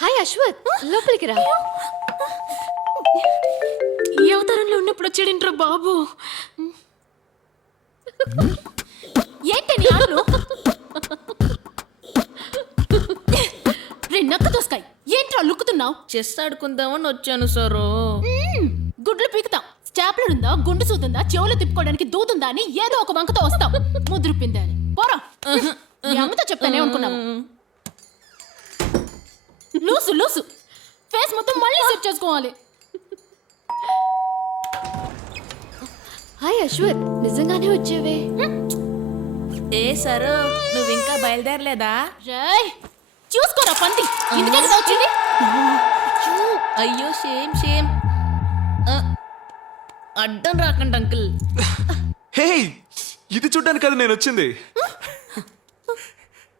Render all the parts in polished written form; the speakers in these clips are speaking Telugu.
హాయ్ అశ్వత్, లోపలికి రా. ఈ అవతారంలో ఉన్నప్పుడు వచ్చాడంట్రా బాబు. ఏంటని ఆటలు? నక్క దోసకాయ్, ఏంట్రా లుక్కుతున్నావు? చెస్ ఆడుకుందామని వచ్చాను సారు. గుడ్లు పీకుతాం. స్టాప్లర్ ఉందా, గుండు సూతుందా, చెవులు తిప్పుకోవడానికి దూతుందా అని ఏదో ఒక వంకతో వస్తాం. ముద్రుపిందా అని పోరా. మీ అమ్మతో చెప్తానే అనుకున్నావు. లూసు లూసు ఫేస్ మొత్తం మళ్ళీ సెట్ చేసుకోవాలి. హాయ్ అశ్వత్, నిజంగానే వచ్చేవే. ఏ సరు, నువ్వు ఇంకా బయలుదేరలేదా? రేయ్ చూసుకోరా పంది, ఇందుకే కదా వచ్చింది. అయ్యో షేమ్ షేమ్. అడ్డం రాకండి అంకుల్. హే, ఇది చూడ్డానికి కదా నేను వచ్చింది.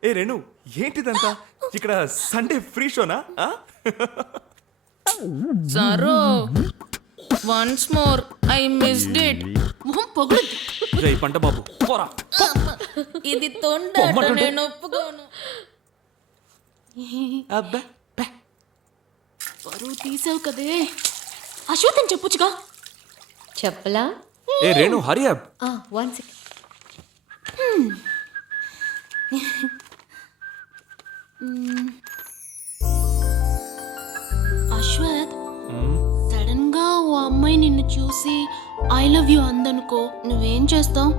ఏ రేణు, ఏంటిదంతా? ఇక్కడ సండే ఫ్రీ షోనా? Sir, once more I missed it. మొహం పొగుడు. రేయ్ పంట బాబు పోరా. ఇది తొండ, నేను ఒప్పుకోను. అబ్బా బా. పరువు తీసావు కదే. అశ్వత్ అని చెప్పొచ్చుగా. చెప్పలా? ఏ Renu, hurry up. 1 second. Ashwath, sudden గా ఓ అమ్మాయి నిన్ను చూసి ఐ లవ్ యూ అందనుకో, నువ్వేం చేస్తావు?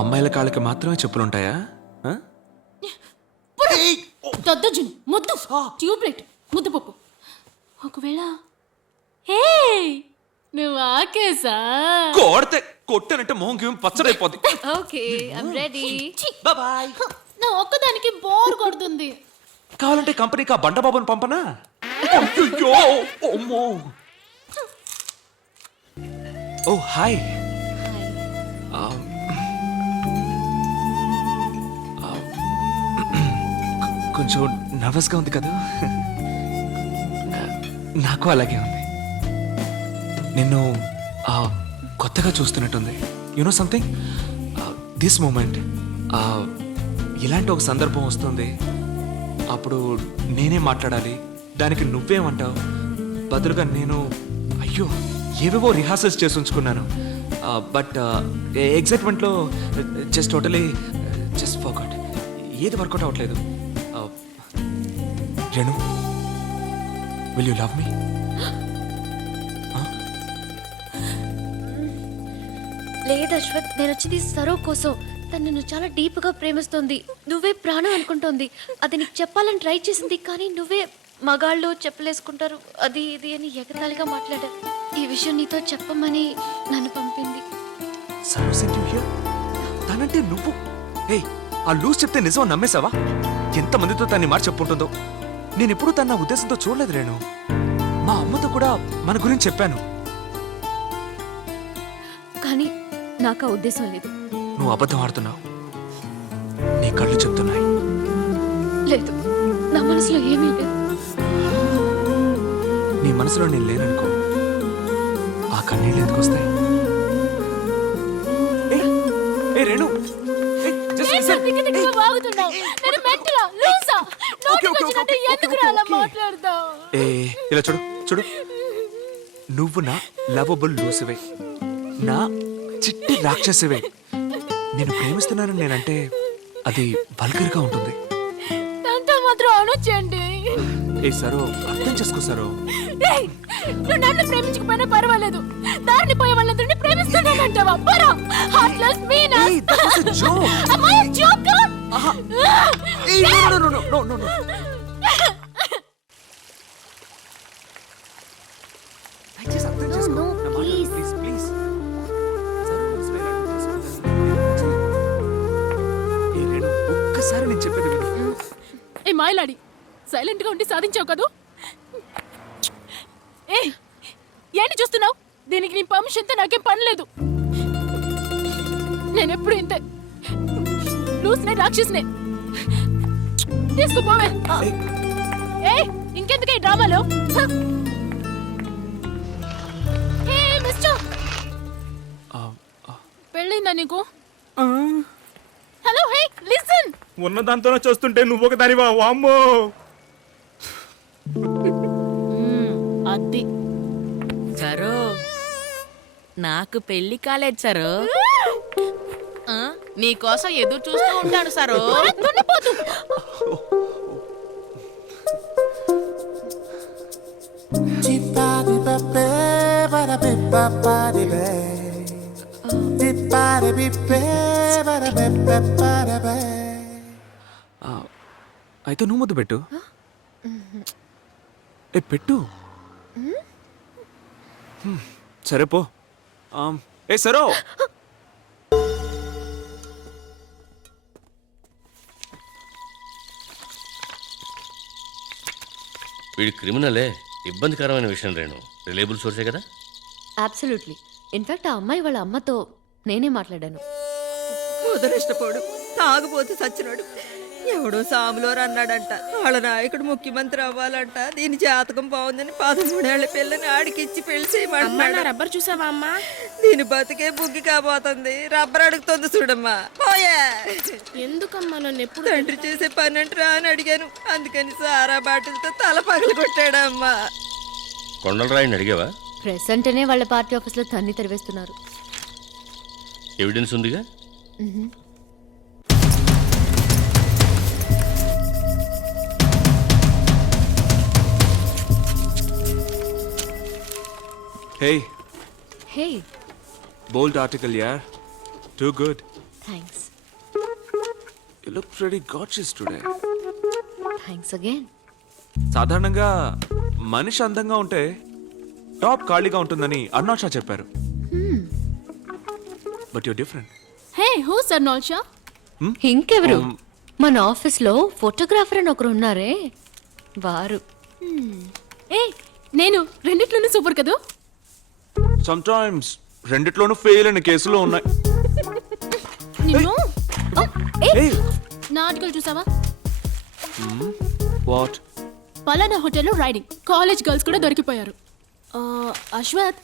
అమ్మాయిల కాళ్ళకి మాత్రమే చెప్పులుంటాయా? దద్దజును ముద్దు ట్యూబ్లైట్ ముద్దుపప్పు. ఒకవేళ హే నువ్వు ఆకేసా కొడితే కొట్టానంటే మొహం గిం పచ్చడైపోద్ది. Okay, I'm ready. బాయ్. నా ఒక్కదానికి బోర్ కొడుతుంది. కావాలంటే కంపెనీకి ఆ బండబాబుని పంపనా? అయ్యో, అమ్మో. ఓ హాయ్. కొంచెం నర్వస్గా ఉంది కదా? నాకు అలాగే ఉంది. నిన్ను కొత్తగా చూస్తున్నట్టుంది. యునో సంథింగ్, దిస్ మూమెంట్, ఇలాంటి ఒక సందర్భం వస్తుంది. అప్పుడు నేనే మాట్లాడాలి, దానికి నువ్వేమంటావు? బదులుగా నేను అయ్యో ఏవేవో రిహార్సల్స్ చేసి ఉంచుకున్నాను. బట్ ఎగ్జైట్మెంట్లో టోటలీ ఫర్గాట్. ఏది వర్కౌట్ అవ్వట్లేదు. Renu, will you love me? లేదు అశ్వత్, నేను వచ్చింది సరో కోసం. తను నిన్ను చాలా డీప్ గా ప్రేమిస్తోంది. నువ్వే ప్రాణం అనుకుంటోంది. అది నీకు చెప్పాలని ట్రై చేసింది, కానీ నువ్వే మగాళ్ళు చెప్పలేసుకుంటారు అది ఇది అని ఎగతాళిగా మాట్లాడారు. ఈ విషయం నీతో చెప్పమని నన్ను పంపింది. తనంటే నువ్వు? ఏయ్, ఆ లూజ్ చెప్తే నిజం నమ్మేశావా? ఎంతమందితో తన్ని మాట చెప్పుంటుందో. నేను ఎప్పుడూ తన ఉద్దేశంతో చూడలేదు రేణు. మా అమ్మతో కూడా మన గురించి చెప్పాను. కానీ నాకు ఆ ఉద్దేశం లేదు. నువ్వు అబద్ధం ఆడుతున్నావు. నీ కళ్ళు చెప్తున్నాయి. లేదు, నా మనసులో ఏమీ లేదు. నీ మనసులో నేను లేననుకో, ఆ కన్నీళ్ళు ఎందుకు వస్తాయి? రేణు, ఇలా చూడు చూడు, నువ్వు నా లవబుల్ లూసివే, నా చిట్టి రాక్షసివే. నేను ప్రేమిస్తున్నానని నేనంటే అది వల్గర్గా ఉంటుంది. మాత్రం అనొచ్చండి. ఏ సరో, అర్థం చేసుకో సరో. నువ్వు నన్ను ప్రేమించకపోయినా పర్వాలేదు, దారిని పోయే వాళ్ళందరినీ ప్రేమిస్తున్నానంటావా? పరా హార్ట్లెస్ మీనా. అమ్మాయి జోక్. నో. ఒక్కసారి నేను చెప్పేది విను. ఏ మాయలాడి, సైలెంట్ గా ఉండి సాధించావు కదూ. ఏ ఏంటి చూస్తున్నావు? దీనికి నీ పర్మిషన్తో నాకేం పని లేదు. నేను ఎప్పుడు ఇంతే లూస్నే రాక్షసునే తీసుకుపోవే ఏ ఇంకెందుకే ఈ డ్రామాలో ఏ మిస్టర్ పెళ్ళైందా నీకు హలో హే లిసన్ ఉన్న దాంతోనే చూస్తుంటే నువ్వు ఒక దానివా వామ్మో. అది సరో నాకు పెళ్లి కాలేదు సరో నీకోసం ఎదురు చూస్తూ ఉంటాను సరో. దున్నపోతు అయితే నువ్వు ముద్దు పెట్టు. ఏ పెట్టు. సరే పో. ఏ సరో వీడి క్రిమినలే, ఇబ్బందికరమైన విషయం రేణు. రిలేబుల్ సోర్సే కదా. అబ్సల్యూట్లీ. ఇన్ఫాక్ట్ ఆ అమ్మాయి వాళ్ళ అమ్మతో నేనే మాట్లాడాను. ముదరిష్టపోడు తాగుపోతే సచ్చినాడు. ఎవడో సాములోరు అన్నాడంట వాళ్ళ నాయకుడు ముఖ్యమంత్రి అవ్వాలంట. దీని జాతకం బాగుందని 13 ఏళ్ల పిల్లని ఆడికిచ్చి పెళ్లి చేయమంటున్నాడు. రబ్బర్ చూసావా అమ్మా? దీని బతికే బుగ్గి కాబోతుంది. రబ్బర్ అడుగుతుంది చూడమ్మా. పోయే ఎందుకమ్మా నన్ను ఎప్పుడు తండ్రి చేసే పని అంటారా అని అడిగాను. అందుకని సారా బాటిల్తో తల పగలు కొట్టాడమ్మా. కొండలరాయిని అడిగావా? ప్రెస్ అంటేనే వాళ్ళ పార్టీ ఆఫీస్లో తన్ని తెరివేస్తున్నారు. ఎవిడెన్స్ ఉందిగా. హే హే బోల్డ్ ఆర్టికల్ యార్. Too good. Thanks. You look pretty gorgeous today. Thanks again. సాధారణంగా మనిషి అందంగా ఉంటే టాప్ ఖాళీగా ఉంటుందని అర్నాడ్ షా చెప్పారు. But you different. Hey who sir నోల్షా ఇంకెవరు? మన ఆఫీస్లో ఫోటోగ్రాఫర్ అని ఒకరు ఉన్నారే వారు. ఏ నేను రెండిట్లోనూ సూపర్ కదూ. సమ్ టైమ్స్ రెండిట్లోనూ ఫెయిల్ అయిన కేసులు ఉన్నాయి. నిన్ను Hey, నా ఆర్టికల్ చూసావా? what? పలానా హోటల్లో రైడింగ్ కాలేజ్ గర్ల్స్ కూడా దొరికిపోయారు. అశ్వత్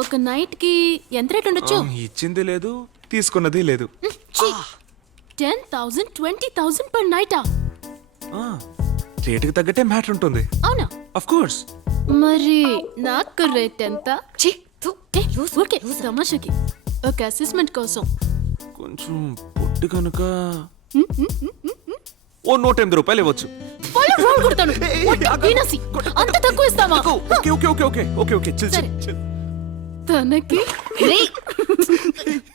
ఒక నైట్ కి ఎంత రేట్ ఉండొచ్చు? ఇచ్చింది లేదు, తీసుకున్నది లేదు. 10,000 20,000 పర్ నైటా? రేటుకి తగ్గట్టే మ్యాటర్ ఉంటుంది. అవునా? Of course. మరి నాకు రేట్ ఎంత? ఛీ, థు. ఓకే తమాషకి ఒక అసెస్మెంట్ కోసం కొంచెం పొట్టు కనుక ఓ 180 రూపాయలు ఇవ్వచ్చు. పళ్ళు రోల్ కొడతాను. వీనసి, అంత తక్కువ ఇస్తావా? Okay okay okay okay okay okay chill సరే. చిల్. తనకి రేయ్,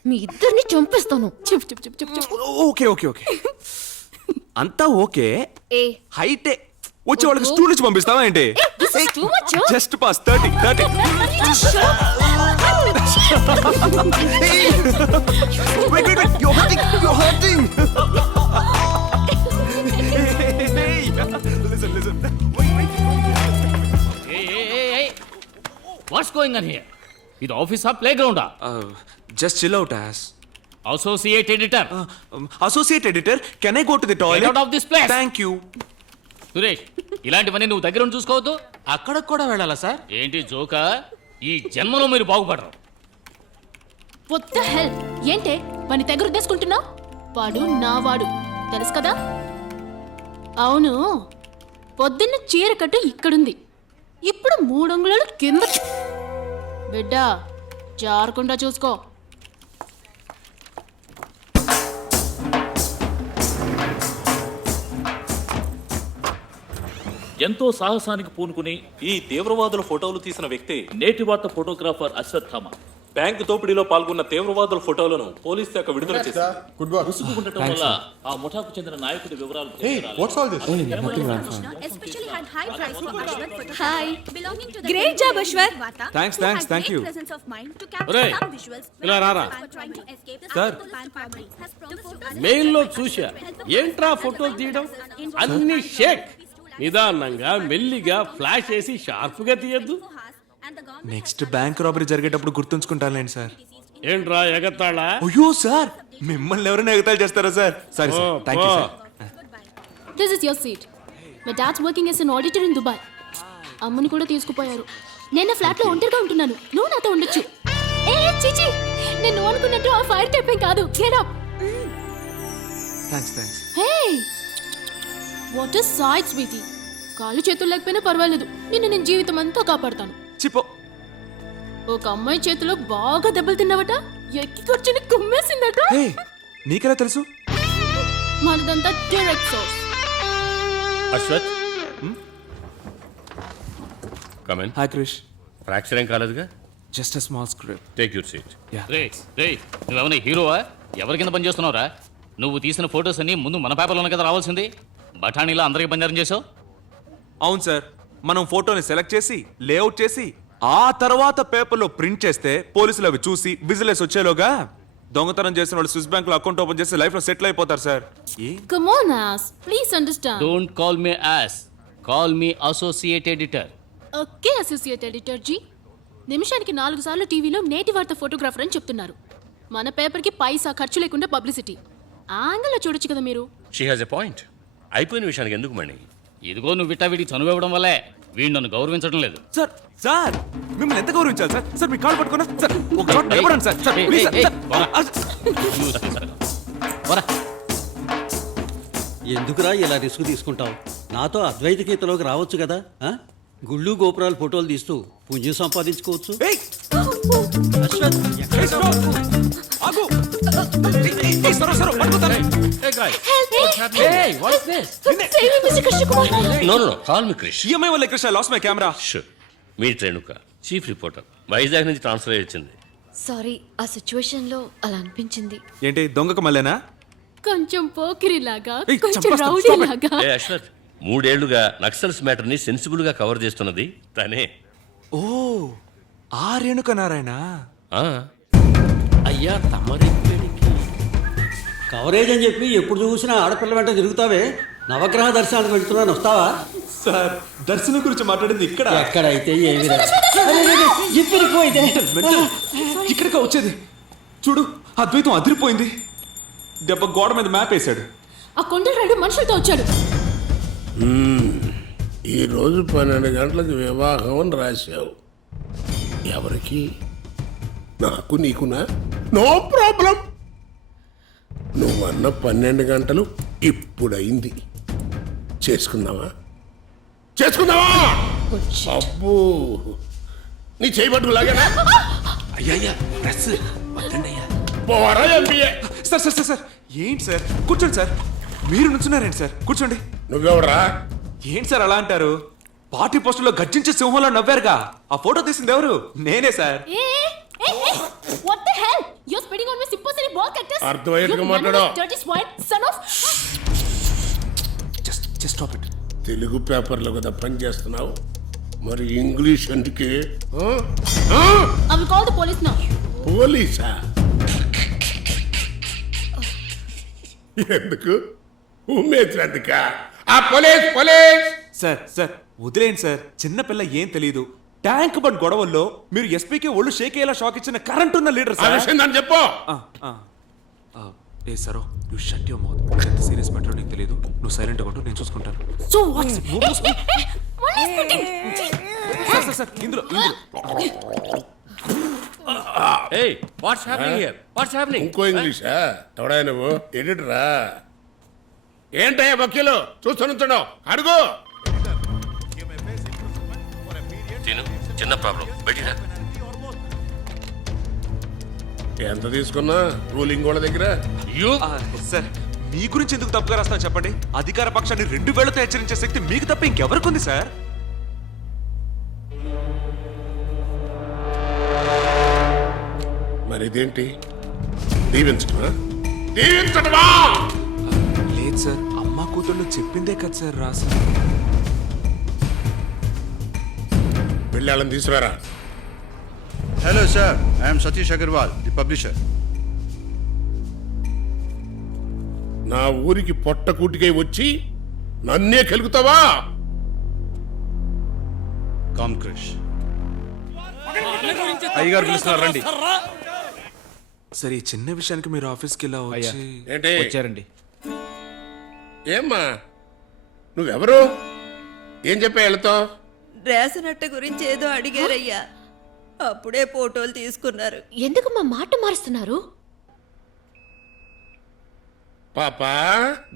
మీ ఇద్దరిని చంపేస్తాను. చెప్పు చెప్పు చెప్పు చెప్పు చెప్పు. ఓకే ఓకే ఓకే అంతా ఓకే. ఏ హైటే వచ్చే వాళ్ళకి స్టూల్ ఇచ్చి పంపిస్తావా ఏంటి? this is too much. Just pass 30 30. Wait, you're hurting. Hey, listen. What's going on here? ఇది ఆఫీసా ప్లే గ్రౌండా? Just chill out, ass. Associate editor Associate editor, can I go to the toilet? Get out of this place. Thank you. Suresh, ఇలాంటివన్నీ నువ్వు దగ్గర ఉండి చూసుకోవద్దు. అక్కడికి కూడా వెళ్ళాలా సార్? ఏంటి జోకా? ఈ జన్మలో మీరు బాగుపడరు. What the hell? ఏంటే వాని దగ్గర ఉద్దేశుకుంటున్నావు? వాడు నా వాడు తెలుసు కదా. అవును, పొద్దున్న చీర కట్టు ఇక్కడుంది, ఇప్పుడు 3 అంగుళాలు కింద. బిడ్డ జారకుండా చూసుకో. ఎంతో సాహసానికి పూనుకుని ఈ తీవ్రవాదుల ఫోటోలు తీసిన వ్యక్తి నేటి వార్త ఫోటోగ్రాఫర్ అశ్వత్థామ బ్యాంకు దోపిడీలో పాల్గొన్న తీవ్రవాదుల ఫోటోలను పోలీస్ శాఖ విడుదల చేసింది. ముసుగు ఉండటం వల్ల ఆ ముఠాకు చెందిన నాయకుడి వివరాలు great job Ashwath. Thanks, thank you. ఒరేయ్, ఇలా రారా. సార్ మెయిల్లో చూసా, ఏంట్రా ఫోటోలు తీయడం? అన్ని షేక్. నిదానంగా మెల్లిగా ఫ్లాష్ వేసి షార్ప్ గా తీయద్దు. నెక్స్ట్ బ్యాంక్ రాబరీ జరిగేటప్పుడు గుర్తుంచుకుంటానులేండి సార్. ఏంట్రా ఎగతాళా అయ్యో సార్ మిమ్మల్ని ఎవరైనా ఎగతాళి చేస్తారా sir sorry sir oh, thank you oh. Sir this is your seat my dad's working as an auditor in Dubai. అమ్మని కూడా తీసుకుపోయారు. నేను నా ఫ్లాట్ లో ఒంటరిగా ఉంటున్నాను. నువ్వు నాతో ఉండొచ్చు. ఏ చిచి, నేను నువ్వు అనుకున్నట్టు ఆ ఫైర్ టైపింగ్ కాదు. Get up. Thanks hey what is side sweetie. కాళ్ళు చేతులు లేకపోయినా పర్వాలేదు, నిన్ను నేను జీవితం అంతా కాపాడుతాను. చిపో ఒక అమ్మాయి చేతిలో బాగా దెబ్బలు తిన్నావట, ఎక్కి కూర్చొని కుమ్మేసిందట. హే నీకెలా తెలుసు? మనదంతా direct source. Ashwath come on. Hi Krish, fracture ఏం కాలేదుగా? Just a small script. Take your seat. రే రే నువ్వేమైనా హీరోవా? ఎవరి కింద పని చేస్తున్నావురా? నువ్వు తీసిన ఫొటోస్ అన్ని ముందు మన పేపర్లోనే కదా రావాల్సింది. బఠానీలో అందరికి బంజారం చేసావు. అవును సార్, మనం ఫోటోని సెలెక్ట్ చేసి లేఅవుట్ చేసి ఆ తర్వాత పేపర్లో ప్రింట్ చేస్తే పోలీసులు అవి చూసి విజిలెస్ వచ్చేలోగా దొంగతనం చేసిన వాళ్ళు స్విస్ బ్యాంక్ లో అకౌంట్ ఓపెన్ చేసి లైఫ్ లో సెటిల్ అయిపోతారు sir. Come on ass, please understand. Don't call me ass, call me associate editor. Okay associate editor ji. నిమిషానికి 4 సార్లు టీవీలో నేటి వార్త ఫోటోగ్రాఫర్ అని చెప్తున్నారు. మన పేపర్కి పైసా ఖర్చు లేకుండా పబ్లిసిటీ. ఆ యాంగిల్లో చూడొచ్చు కదా మీరు. She has a point. అయిపోయిన విషయానికి ఎందుకు మణి? ఇదిగో నువ్వు విట్టా వీడికి చనువివ్వడం వల్లే వీడు నన్ను గౌరవించడం లేదు. సార్ సార్ మిమ్మల్ని ఎంత గౌరవించాలి సార్? సార్ మీ కాల్ పట్టుకున్నా సార్, ఒక చోట నిలబడండి సార్. Sir please sir. ఎందుకురా ఇలా రిస్క్ తీసుకుంటావు? నాతో అద్వైత గీతలోకి రావచ్చు కదా. ఆ? గుళ్ళు గోపురాలు ఫోటోలు తీస్తూ పుణ్యం సంపాదించుకోవచ్చు. ఏయ్, అశ్వత్, ఏయ్, stop. ఆగు. ఏయ్, ఏయ్, ఏయ్, సరో, సరో, పట్టుకోతాను. No no call me Krish. EMI వల్ల Krishna lost my camera. Sure. మీ రేణుక చీఫ్ రిపోర్టర్, వైజాగ్ నుంచి ట్రాన్స్ఫర్ అయ్యి వచ్చింది. సారీ, ఆ సిచ్యువేషన్ లో అలా అనిపించింది. ఏంటి దొంగకు మళ్ళేనా? కొంచెం పోకిరిలాగా, ఏయ్, కొంచెం చంపేస్తా, రౌడీలాగా. ఏ అశ్వత్, 3 ఏళ్లుగా నక్సల్స్ మ్యాటర్ ని సెన్సిబుల్ గా కవర్ చేస్తున్నది తనే. ఓ ఆ రేణుక నారాయణ. ఆ, అయ్యా తమరి కవరేజ్ అని చెప్పి ఎప్పుడు చూసినా ఆడపిల్ల వెంట తిరుగుతావే. నవగ్రహ దర్శనానికి వెళ్తున్నాను, వస్తావా? సార్ దర్శనం గురించి మాట్లాడింది ఇక్కడ. ఎక్కడైతే ఏమి ఇక్కడికి వచ్చేది చూడు, అద్వైతం అదిరిపోయింది. దెబ్బ గోడ మీద మ్యాప్ వేశాడు. ఆ కొండల రాయుడు మనుషులతో వచ్చాడు. ఈ రోజు 12 గంటలకు వివాహం అని రాశావు. ఎవరికి? నాకు నీకునా? No problem. నువ్వన్న 12 గంటలు ఇప్పుడైంది. చేసుకుందామా? చేసుకుందామా? అబ్బో, నీ చేయబట్టు లాగేనా? అయ్యా ప్రెస్ వద్దండి అయ్యా. పోరా MPa. Sir sir sir sir ఏంటి సార్? కూర్చోండి సార్. మీరు నుంచున్నారేంటి సార్? కూర్చోండి. నువ్వెవరా? ఏంటి సార్ అలా అంటారు? పార్టీ పోస్టులో గర్జించే సింహంలో నవ్వారుగా, ఆ ఫోటో తీసింది ఎవరు? నేనే sir. What the hell? You're spitting on me, supposedly ball cactus. అర్థమయ్యేట్టుగా మాట్లాడు. Dirty swine, son of. Just stop it. Telugu పేపర్లో కదా పని చేస్తున్నావు, మరి ఇంగ్లీష్ ఎందుకే? I will call the police now. పోలీసా? ఎందుకు? ఉమ్మేసినందుక? ఆ పోలీస్ పోలీస్. సార్ సార్ వదిలేండి సార్, చిన్నపిల్ల ఏం తెలియదు. ట్యాంక్ బండ్ గొడవల్లో మీరు ఎస్పీకి ఒళ్ళు షేక్ అయ్యేలా షాక్ ఇచ్చిన కరెంట్ ఉన్న లీడర్ ఆ సార్. విషయం దాన్ని చెప్పు. ఏ సరో యు షట్ యువర్ మౌత్. ఎంత సీరియస్ మ్యాటర్ నీకు తెలియదు. నువ్వు సైలెంట్ గా ఉండు, నేను చూసుకుంటాను. So what? What is spitting? Sir sir sir ఇందులో ఏయ్ what's happening here? What's happening? ఇంకో ఇంగ్లీషా? ఎవడా నువ్వు? ఎడిటరా? ఏంటయ్యా వకీలు చూస్తున్నావు? అడుగు. చిన్న ప్రాబ్లం, బయటిరా. ఎంత తీసుకున్నా రూలింగ్ వాళ్ళ దగ్గర? సార్ మీ గురించి ఎందుకు తప్పుగా రాస్తాను చెప్పండి? అధికార పక్షాన్ని 2 వేళ్లతో హెచ్చరించే శక్తి మీకు తప్ప ఇంకెవరికి ఉంది సార్? మరి ఇదేంటి? దీవించటమా? దీవించటమా? లేదు సార్, అమ్మ కూతుళ్ళు చెప్పిందే కదా సార్ రాసి. వెళ్ళాలని తీసుకురారా. Hello sir, I am Satish Agarwal, the publisher. నా ఊరికి పొట్ట కూటికై వచ్చి నన్నే కెలుగుతావా? Come Krish. అయ్యగారు పిలుస్తున్నారు, రండి. సరే ఈ చిన్న విషయానికి మీరు ఆఫీస్కి ఇలా వచ్చి ఏంటి వచ్చారండి. ఏమ్మా నువ్వెవరు ఏం చెప్పా వెళ్తావు? రేషన్ అట్ట గురించి ఏదో అడిగారయ్యా, అప్పుడే ఫోటోలు తీసుకున్నారు. ఎందుకు మా మాట మారుస్తున్నారు? పాపా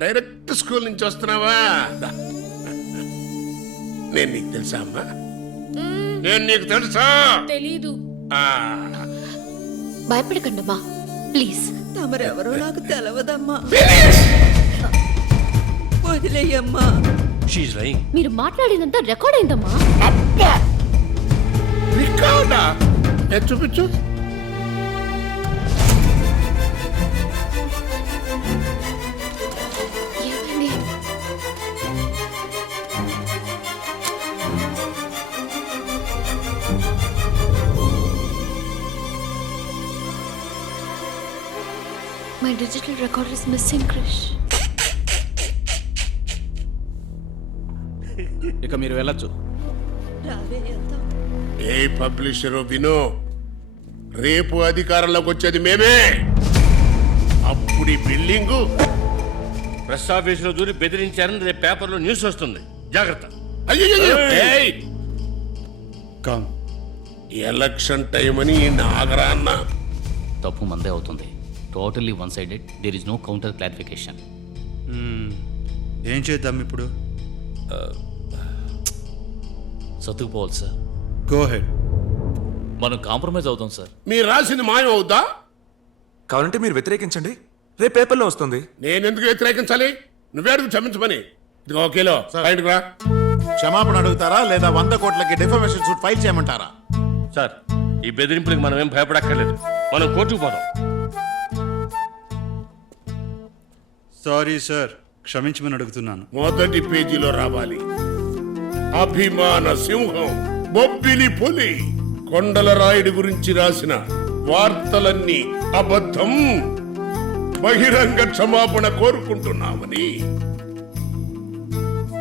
డైరెక్ట్ స్కూల్ నుంచి వస్తున్నావా? దా. నేను నీకు తెలుసా అమ్మా? నేను నీకు తెలుసా? తెలీదు. ఆ, భయపడకండమ్మా ప్లీజ్. తమరెవరో నాకు తెలవదమ్మా, వదిలేయమ్మా. She lying. మీరు మాట్లాడినంత రికార్డ్ అయిందమ్మా. అబ్బా రికార్డా? చూపించు. ఏమైంది? My digital recorder is missing, Krish. ఇక మీరు వెళ్ళొచ్చు. రావే వెళ్తాం. ఏ పబ్లిషరు విను, రేపు అధికారంలోకి వచ్చేది మేమే. అప్పుడు ఈ బిల్డింగు ప్రెస్ ఆఫీసులో దూరి బెదిరించారని రేపు పేపర్లో న్యూస్ వస్తుంది. జాగ్రత్త. అయ్యయ్యయ్యో. ఏయ్, Come. ఎలక్షన్ టైం అని నాగరా అన్న. తప్పు మందే అవుతుంది. Totally one sided. There is no counter clarification. ఏం చేద్దాం ఇప్పుడు? సర్దుకుపోవాలి సార్. Go ahead. మనం కాంప్రమైజ్ అవుతాం సార్. మీరు రాసింది మాయం అవుద్దా? కావాలంటే మీరు వ్యతిరేకించండి, రేపు పేపర్లో వస్తుంది. నేను ఎందుకు వ్యతిరేకించాలి? నువ్వే అడుగు క్షమించమని. ఇదిగో ఓకేలో బయటకు రా. క్షమాపణ అడుగుతారా లేదా 100 కోట్లకి డిఫమేషన్ సూట్ ఫైల్ చేయమంటారా? సార్ ఈ బెదిరింపులకు మనం ఏం భయపడక్కర్లేదు. మనం కోర్టుకు పోదాం. సారీ సార్, క్షమించమని అడుగుతున్నాను. మొదటి పేజీలో రావాలి. అభిమాన సింహం బొబ్బిలి పులి కొండల రాయుడి గురించి రాసిన వార్తలన్నీ అబద్ధం, బహిరంగ క్షమాపణ కోరుకుంటున్నామని.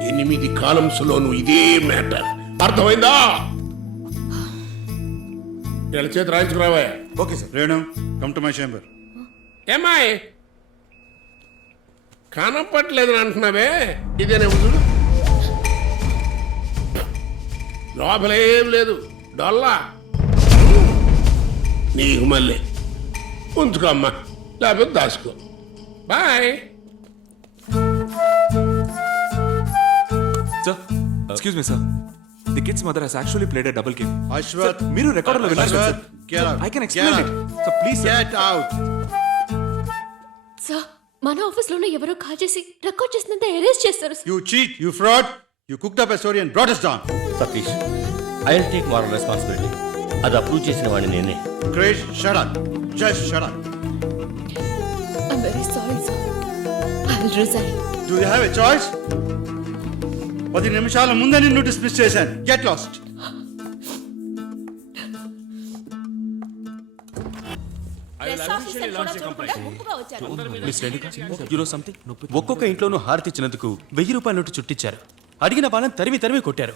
8 కాలమ్స్లోనూ ఇదే మ్యాటర్. అర్థమైందా? వీళ్ళ చేతి రాయించుకురావా. Okay sir. Renu, come to my chamber. ఏమాయ్ కనపట్లేదని అంటున్నావే, ఇదేనే చూడు. లోపలేం లేదు, డొల్లా. నీకు మళ్ళీ ఉంచుకో అమ్మా, లేకపోతే దాచుకో. Bye. Sir excuse me sir, the kids mother has actually played a double game. Ashwath, మీరు రికార్డర్లో విన్నారు sir. Ashwath, get out. I can explain it. So please Get out. Sir మన ఆఫీస్లోనే ఎవరో కాల్ చేసి రికార్డ్ చేసినంత ఎరేజ్ చేస్తారు sir. You cheat, you fraud. You cooked up a story and brought us down. Satish, I will take moral responsibility. అది అప్రూవ్ చేసిన వాడిని నేనే. Krish, shut up. Just shut up. I'm very sorry sir. I will resign. Do you have a choice? 10 నిమిషాల ముందే నిన్ను డిస్మిస్ చేశాను. Get lost. ఒక్కొక్క ఇంట్లోనూ హారతి ఇచ్చినందుకు 1000 రూపాయల నోటు చుట్టించారు. అడిగిన వాళ్ళని తరిమి తరిమి కొట్టారు.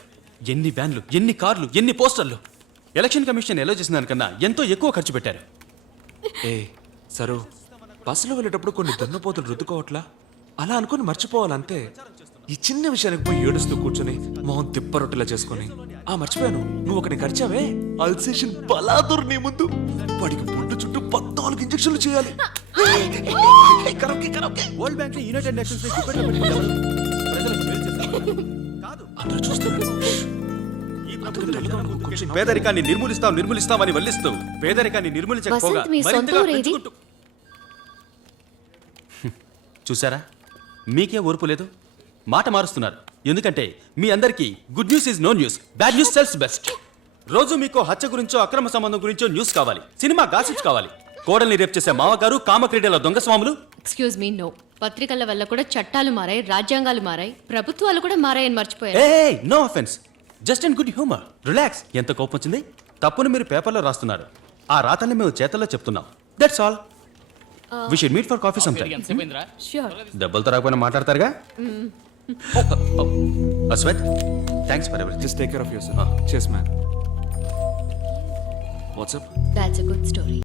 ఎన్ని వ్యాన్లు, ఎన్ని కార్లు, ఎన్ని పోస్టర్లు. ఎలక్షన్ కమిషన్ ఎలా చేసిన దానికన్నా ఎంతో ఎక్కువ ఖర్చు పెట్టారు. ఏ సరు, బస్సులో వెళ్ళేటప్పుడు కొన్ని దున్నపోతులు రుద్దుకోవట్లా, అలా అనుకుని మర్చిపోవాలంతే. ఈ చిన్న విషయానికి పోయి ఏడుస్తూ కూర్చొని మొహం తిప్పరొట్టెలా చేసుకొని ఆ మర్చిపోయాను, నువ్వు ఒకటి ఖర్చావే అల్సేషన్ బలాదుర్ నీ ముందు. వాడికి బొడ్డు చుట్టూ 14 ఇంజక్షన్లు చేయాలి. వరల్డ్ బ్యాంక్ లో యునైటెడ్ నేషన్స్ లో కుప్పట్లో పెట్టుకున్న డబ్బులు ప్రజలకు మేలు చేశారు. అందరూ చూస్తున్నారు. పేదరికాన్ని నిర్మూలిస్తామని వల్లిస్తూ పేదరికాన్ని నిర్మూలించకపోగా వసంత్, మీ సొంత మరింతగా ఊరు ఏది? పెంచుకుంటూ. చూసారా, మీకే ఓర్పు లేదు. మాట మారుస్తున్నారు. ఎందుకంటే మీ అందరికీ good news is no news, bad news sells best. రోజు మీకు హత్య గురించో అక్రమ సంబంధం గురించో న్యూస్ కావాలి, సినిమా గాసిప్స్ కావాలి. కోడల్ని రేపు చేసే మామగారు, కామక్రీడల దొంగ స్వాములు. Excuse me, no. పత్రికల వల్ల కూడా చట్టాలు మారాయి, రాజ్యాంగాలు మారాయి, ప్రభుత్వాలు కూడా మారాయని మర్చిపోయారు. A no offence, just and good humour. Relax. ఎంత కోపం వచ్చింది? తప్పును మీరు పేపర్లో రాస్తున్నారు, ఆ రాతల్ని మేము చేతల్లో చెప్తున్నాం. That's all. We should meet for coffee some time. ఎంతసేపోయిందిరా? ష్యూర్. దెబ్బలతో రాకపోయినా మాట్లాడతారుగా. Ashwath, thanks for everything. Just take care of yourself. Cheers, man. What's up? That's a good story.